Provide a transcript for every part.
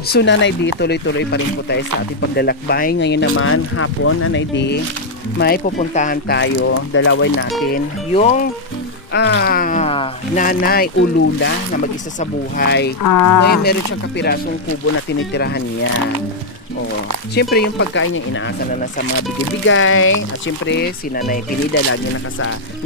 So Nanay D, tuloy-tuloy pa rin po tayo sa ating paglalakbay. Ngayon naman, hapon, Nanay D, may pupuntahan tayo, dalaway natin, yung Nanay Ulula na mag-isa sa buhay. Ngayon meron siyang kapirasong kubo na tinitirahan niya. Oo. Siyempre yung pagkain niya inaasa na sa mga bigay-bigay. At siyempre si Nanay Pinida lagi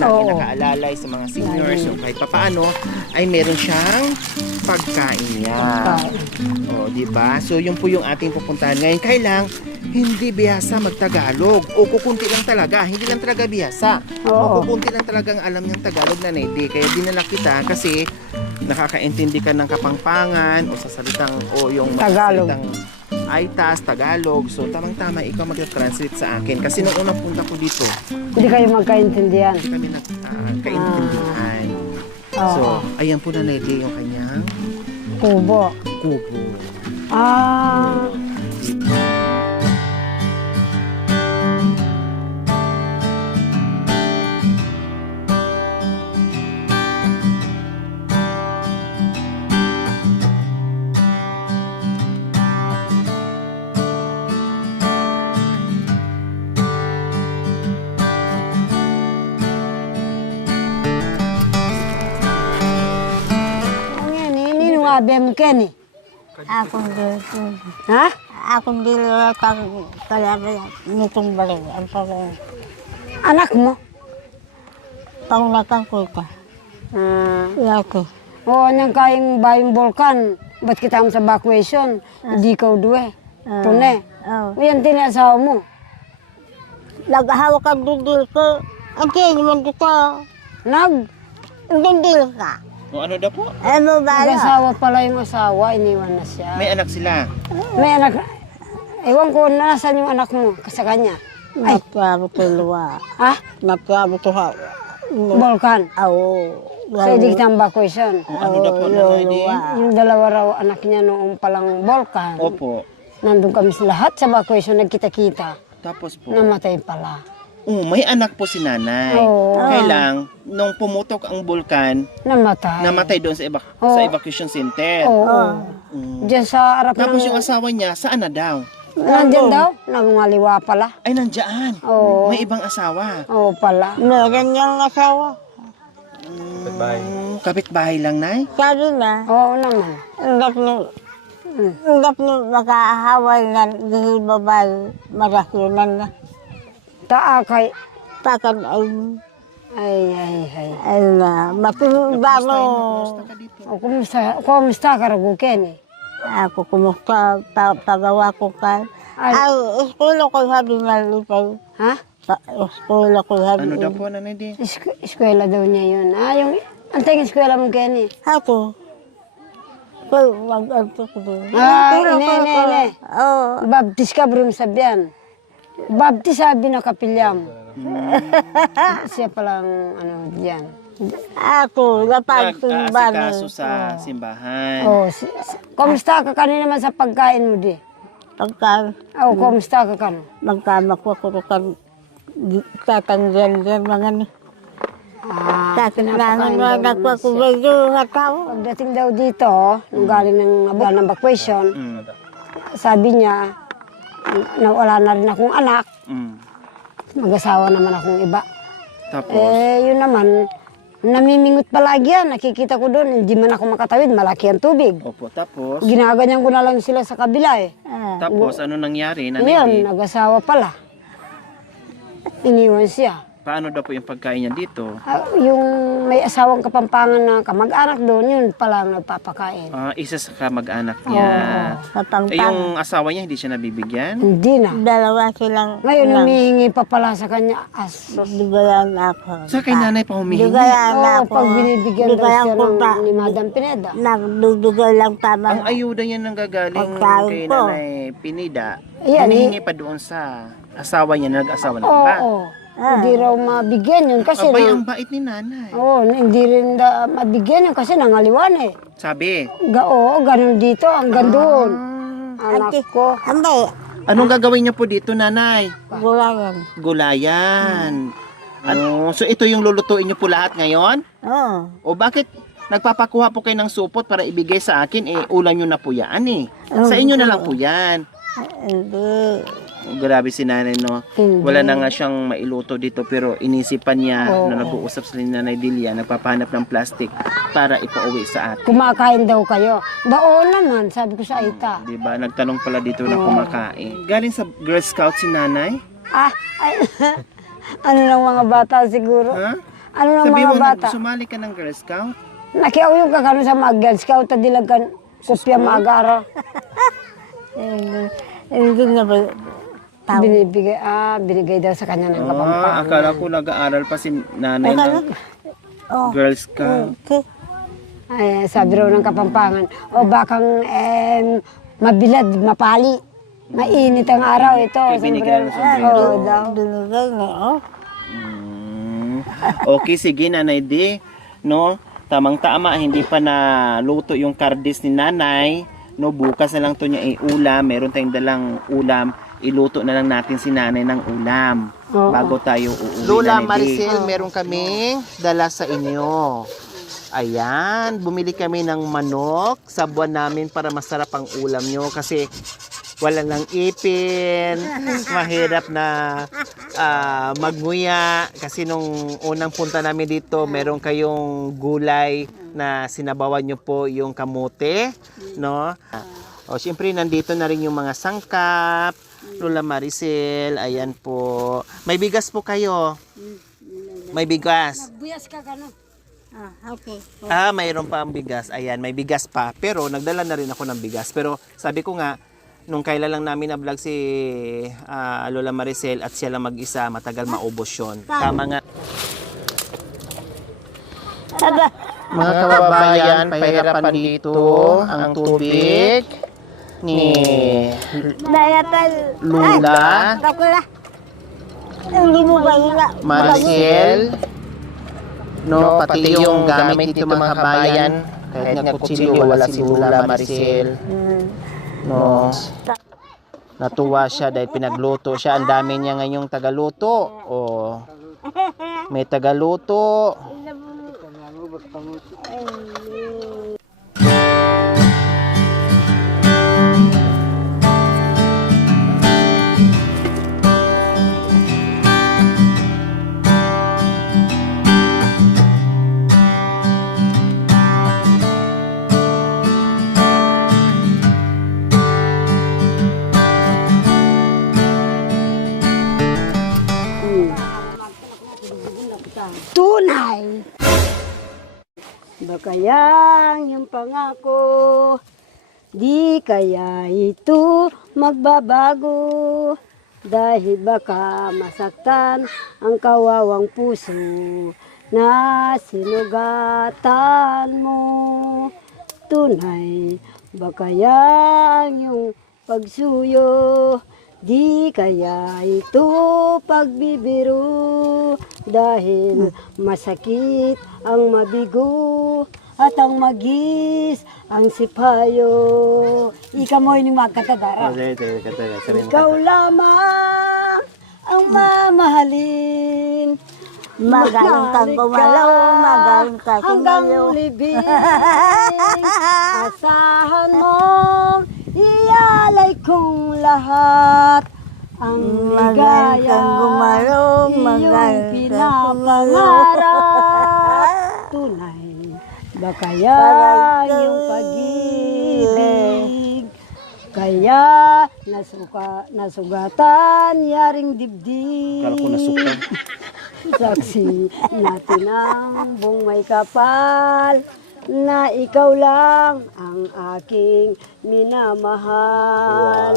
nakaalalay sa mga seniors. So kahit papaano ay meron siyang pagkain niya. O, diba? So yun po yung ating pupuntahan ngayon. Kailang hindi bihasa magtagalog. O kukunti lang talaga. Hindi lang talaga bihasa. O kukunti lang talagang alam niyang Tagalog na Nede. Kaya dinala kita kasi nakakaintindi ka ng Kapampangan o sa salitang o yung Tagalog. salitang Aitas, Tagalog. So tamang-tama ikaw mag-translate sa akin. Kasi nung unang punta ko dito, Hindi kayo magkaintindihan. hindi kami nagkaintindihan. So, ayan po na Nede yung kanyang Kubo. kubo. Abem Kenny. Akong dito. Ha? Akong dito kaya nitong balik. Ang Anak mo? panglakang ko ka. Laki. Oo, nang kayang bayong Volcan. Ba't kita mo sa evacuation? Hindi ka duwe. Tune. Yan tinasawa mo. Naghahawak ang dindil ko. Ang naman dito. Dindil ka. O ano daw po? Ano ba? Nag-asawa pala yung asawa, iniwan na siya. May anak sila. May anak. Ewan ko, nasan yung anak mo sa kanya? Nagkabo ko luwa. Ha? Nagkabo ko ha. Volcan. Oo. Sa edictang evacuation. O ano daw po Nanay D? Yung dalawa raw anak niya noong palang Volcan. Opo. Nandun kami sa lahat sa evacuation, nagkita-kita. Tapos po. Namatay pala. May anak po si Nanay. Oo. Kailang, nung pumutok ang bulkan, namatay doon sa, sa evacuation center. Oo. Diyan sa harap Tapos ng... yung asawa niya, saan na daw? Nandiyan daw, nangungaliwa pala. Ay, nandiyan. Oo. May ibang asawa. Oo pala. Meron niyang asawa. Kapitbahay lang, Nay? Sabi na, Oo naman. Hindi makahawal na dahil babay marakinan na. Taakay. Takan Ay. na matulungan Kumusta ka dito? O, kumusta ka ragukin eh? Ako kumusta pagawa ko ka. Ay, eskwela ko sabi na lipay. Ha? Eskwela ko sabi. Ano daw po, Nanay D? Eskwela daw niya yun. Yung antay eskwela mo Kenny. Ako. Kaya mag-anto ko doon. Ine. Oo. Baptis ka bro sabihan. Baptis sabi na kapilyam. Siya palang ano diyan. Ako, napagtumban. Nag-aasikaso sa simbahan. Oh, kumusta ka kanina naman sa pagkain mo di? Pagka Kumusta ka kan? magkamakukurukan tatanggal yan mga ni. Tatanggalan mo nagpakubayo nga tao. Pagdating daw dito, nung galing ng evacuation, sabi niya, wala na rin akong anak. Mag-asawa naman akong iba. Tapos? Yun naman, namimingot palagi yan. Nakikita ko doon, hindi man ako makatawid, malaki ang tubig. Opo, tapos? Ginaganyan ko na lang sila sa kabila eh. Tapos, ano nangyari, Nanay D? Yun, nag-asawa pala. Iniwan siya. Paano daw po yung pagkain niya dito? Yung may asawang Kapampangan na kamag-anak doon, yun pala ang nagpapakain. Isa sa kamag-anak niya. Yung asawa niya, hindi siya nabibigyan? Hindi na. Dalawa silang Ngayon, humihingi pa pala sa kanya bigayan ako. Sa kay Nanay pa humihingi? Bigayan Oo, ako. pag binibigyan daw Bigayan siya ko ng, pa. ni Madam Pineda. Nagbibigay lang tama. Ang ayuda niya nang gagaling Pagkain kay ko. Nanay Pinida, Yan, hinihingi pa doon sa asawa niya, nag-asawa ng iba. Oo. Hindi raw mabigyan yun kasi Abay, ang bait ni Nanay. hindi rin mabigyan yun kasi nangaliwan eh. Sabi, Ganun dito, hanggang doon. Anak ko. Hindi, anong gagawin niyo po dito, Nanay? gulayan. Gulayan. So ito yung lulutuin niyo po lahat ngayon? Oo. O bakit nagpapakuha po kayo ng supot para ibigay sa akin, ulam nyo na po yan eh. Sa inyo na lang po yan. Hindi. Grabe si nanay, no? Wala na nga siyang mailuto dito, pero inisipan niya na nag-uusap sa nanay Delia, nagpapahanap ng plastic para ipauwi sa atin. Kumakain daw kayo. Baon naman, sabi ko sa Aita. Diba? Nagtanong pala dito na kumakain. Galing sa Girl Scout si nanay? Ano lang mga bata siguro? Ha? Ano lang Sabi mga mo, bata? sumali ka ng Girl Scout? Nakiaw yung kakano sa mga Girl Scout, dilag kan kopya mag-aral. Hindi na ba? Binigay daw sa kanya ng kapampangan. Akala ko nag-aaral pa si nanay ng Girl Scout. Okay. Ay, sabi raw ng kapampangan, bakang mabilad, mapali. Mainit ang araw ito. binigyan ng sombrero. Oo daw. Binigay na, Okay, sige nanay di. No? Tamang-tama, hindi pa na luto yung kardis ni nanay. No, bukas na lang to niya ulam. Meron tayong dalang ulam. Iluto na lang natin si nanay ng ulam bago tayo uuwi. Lola Maricel, meron kaming dala sa inyo. Ayan, bumili kami ng manok sa buwan namin para masarap ang ulam nyo kasi wala nang ipin, mahirap na magnguya kasi nung unang punta namin dito, meron kayong gulay na sinabawan nyo po yung kamote, no? O, syempre, nandito na rin yung mga sangkap, Lola Maricel, ayan po. May bigas po kayo. May bigas. Buyas ka gano'n. Okay. Mayroon pa ang bigas. Ayan, may bigas pa. Pero, nagdala na rin ako ng bigas. Pero, sabi ko nga, nung kailan lang namin na-vlog si Lola Maricel at siya lang mag-isa, matagal maubos yun. Tama nga. Mga kababayan, pahirapan dito ang tubig ni Lula, Maricel, no, pati yung gamit dito mga kabayan, kahit nga kutsilyo wala si Lula Maricel. No. Natuwa siya dahil pinagluto siya. Ang dami niya ngayong tagaluto. Oh. May tagaluto. Tunay! Ba kayang yung pangako, di kaya ito magbabago, dahil baka masaktan ang kawawang puso na sinugatan mo. Tunay, ba kayang yung pagsuyo, di kaya ito pagbibiro, dahil masakit ang mabigo at ang magis ang sipayo. Ika mo ini magkatagara. Ikaw lamang ang mamahalin. Magaling kang gumalaw, magaling kang hanggang sumalaw. libing. Asahan mong iyalay kong lahat. Ang Magaling kang gumalaw, iyong magaling kang pinapangarap. Tunay ba kaya yung pag-ibig? Kaya nasugatan yaring dibdib. Kala ko nasuka. Saksi natin ang buong may kapal na ikaw lang ang aking minamahal.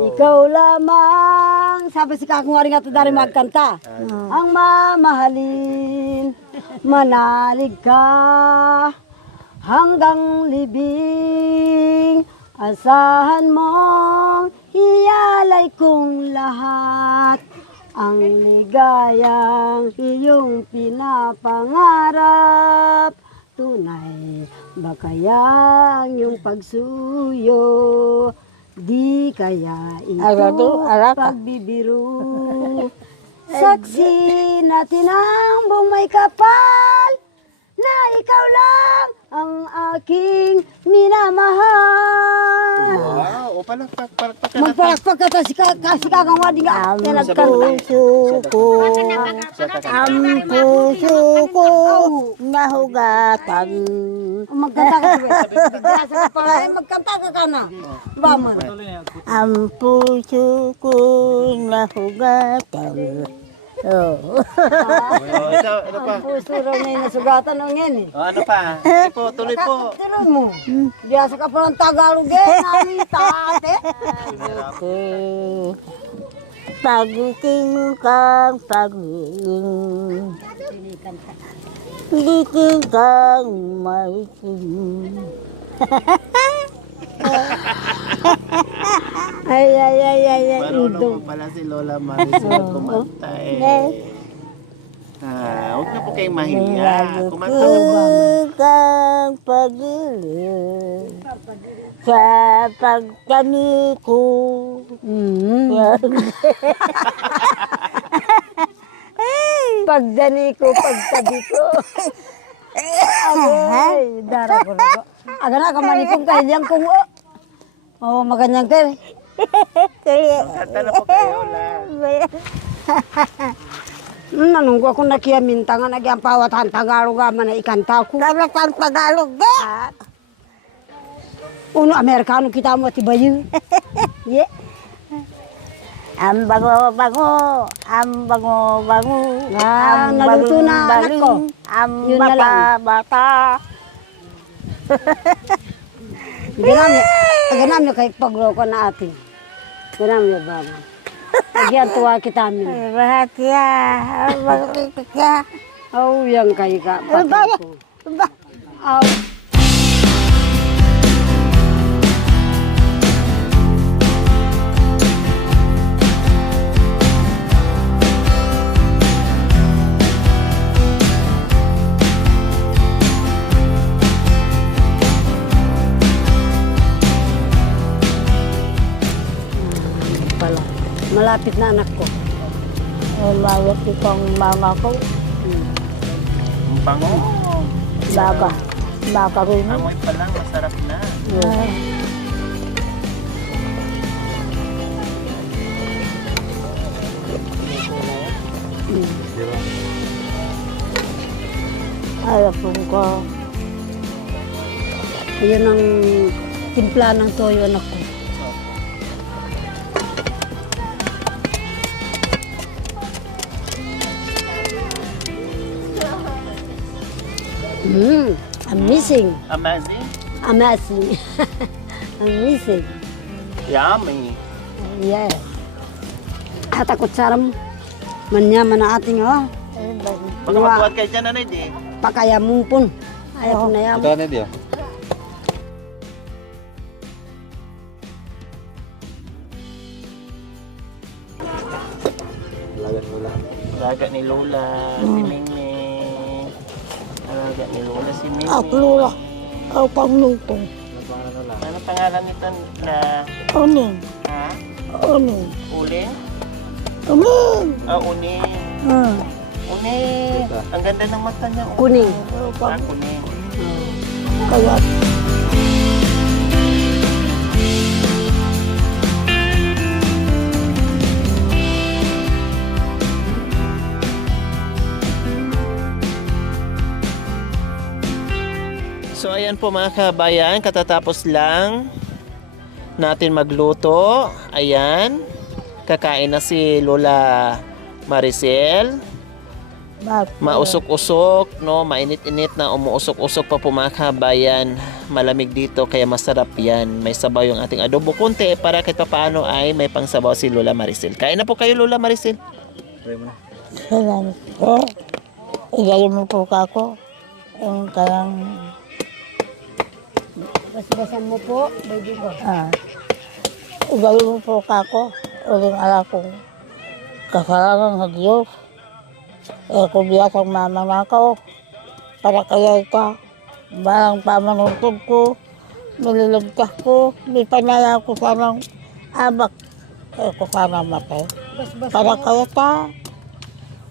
Ikaw lamang, sabi si Kakong Waring ato dari magkanta, ang mamahalin, manalig ka hanggang libing. Asahan mong iyalay kong lahat, ang ligayang iyong pinapangarap. Tunay ba kaya ang iyong pagsuyo, di kaya ito pagbibiro. Saksi natin ang buong may kapal na ikaw lang ang aking minamahal. Wow, o palakpak ka na. Magpalakpak ka kasi kakang wadi nga. Ang puso ko, ang puso ko, nahugatan. Magkanta ka magkanta ka na. Vamos. Ang puso ko, nahugatan. Oh. Ito pa. Ang puso raw na yung nasugatan ng yan eh. Ano pa? Tuloy po. Tuloy mo. Biyasa ka palang Tagalog eh. Namitate. Pagiting kang pagiling, pagiting kang maiting. Ay, Marunong pa pala si Lola Maricel kumanta eh. Huwag na po kayong mahiya. Kumanta ka ba? Kang pagiling sa pagtani ko. Pagdani ko, pagtabi ko. Ay, dara ko na ko. Aga na, kamanikong kayo diyang kung o. Maganyang kayo. Kanta na po kayo, Lola. Nanong ko akong nakiyaminta nga nagyampawat ang Tagalog man na ikanta ko. Dapat ang Tagalog ba? Uno, Amerikano kita mo at ibayo. Yeah. Ang bango-bango, ang bango-bango, Ah, naluto na anak ko. ang Yun na lang. bata-bata. Ganam niyo kay pagloko na atin. Ganam niyo ba? Agyan tuwa kita amin. Bahagia, bahagia. Oh, yang kay ka. Patay ko. Oh. Pala. Malapit na anak ko. Umawat itong mama ko, Ang bango. baka rin. Amoy pa lang, masarap na. Alapong ko. Yun ang timpla ng toyo anak ko. Amazing. Amazing. Amazing. Amazing. Yummy. Yes. At ako saram manyaman na ating Baka matuwad kayo dyan, nanay, di? pakaya mumpun. Ayaw na yaman. Ito na diyo. Alaga ni Lola, si Mingming. Alaga ni Lola, si Mingming. Lula, ang panglutong. Ano pangalan nito na... Uning, Ha? uning, Uling? uning. Uning. Ah, Uning. Ang ganda ng mata niya. Kuning. Kuning. kaya So ayan po mga kabayan, katatapos lang natin magluto. Ayan, kakain na si Lola Maricel. Mausok-usok, no? Mainit-init na umuusok-usok pa po mga kabayan. Malamig dito kaya masarap yan. May sabaw yung ating adobo konti para kahit paano ay may pangsabaw si Lola Maricel. Kain na po kayo, Lola Maricel. salamat po. Igayon mo po ako. Yung kayang, Basbasan mo po, baby ko. igayon mo po ako. Uling ala kong kasalanan sa Diyos. Kung biyasang mama na ako, para kaya ka, barang pamanuntog ko, nililigtas ko, may panaya ko sanang abak. Ko sana matay. Para kaya ka,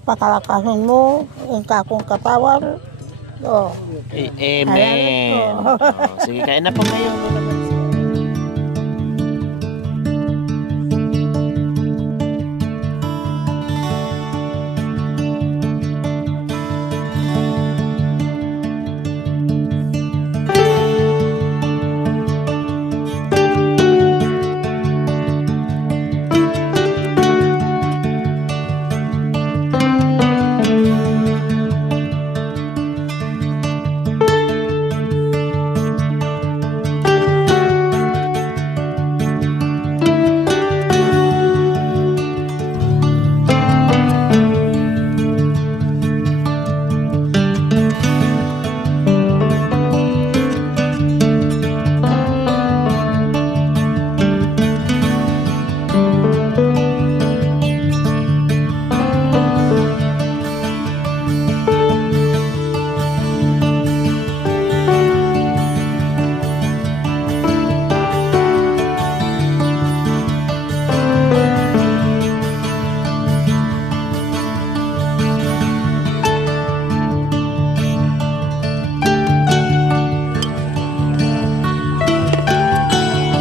pakalakahin mo, yung kakong katawan, Oo. Amen. Oh, sige, kain na po kayo. Lola Maricel.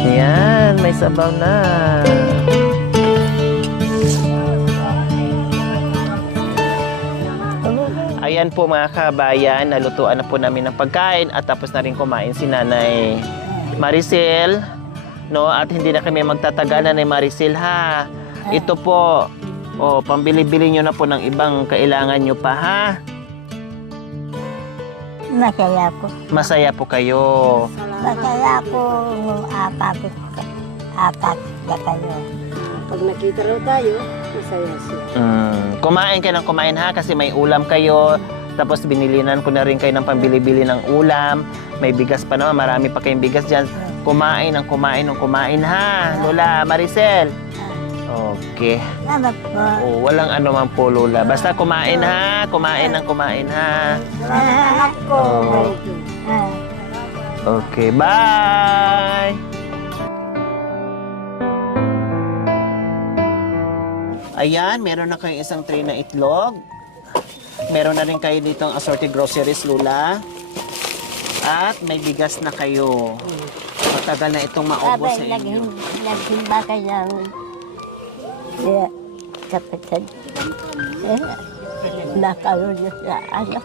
Ayan, may sabaw na. Ayan po mga kabayan, nalutuan na po namin ng pagkain at tapos na rin kumain si Nanay Maricel. No, at hindi na kami magtatagal, Nanay Maricel ha. Ito po, pambili-bili nyo na po ng ibang kailangan nyo pa ha. Masaya ko. Masaya po kayo. Masaya ko nung apat na kayo. Pag nakita raw tayo, masaya siya. Kumain kayo ng kumain ha kasi may ulam kayo. Tapos binilinan ko na rin kayo ng pambili-bili ng ulam. May bigas pa naman, marami pa kayong bigas dyan. Kumain ng kumain ha, Lola Maricel. Okay. Salamat po. Walang ano man po, Lola. Basta kumain ha, kumain ng kumain ha. Salamat po. Ah. Okay, bye! Ayan, meron na kayong isang tray na itlog. Meron na rin kayo dito ang assorted groceries, Lola. At may bigas na kayo. Matagal na itong maubos sa inyo. Naghimba kayo. Kapatid. Nakaroon niya sa anak.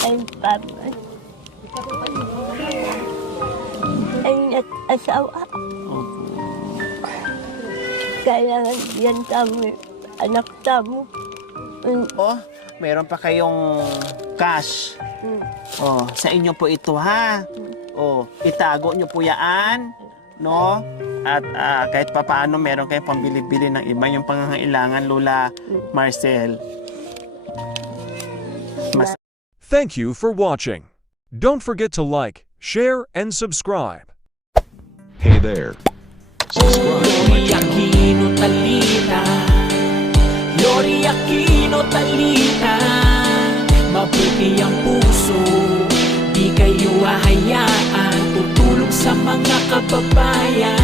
Ay, papa. Ay, asawa. Kaya yan kami, anak tamo. Meron pa kayong cash. Sa inyo po ito ha. Itago nyo po yan. No? At kahit pa paano meron kayong pambili-bili ng iba yung pangangailangan, Lola Maricel. Thank you for watching. Don't forget to like, share, and subscribe. Hey there. Subscribe to my channel. Aquino Talita, Lori Aquino Talita, mabuti ang puso, di kayo hahayaan, tutulong sa mga kababayan.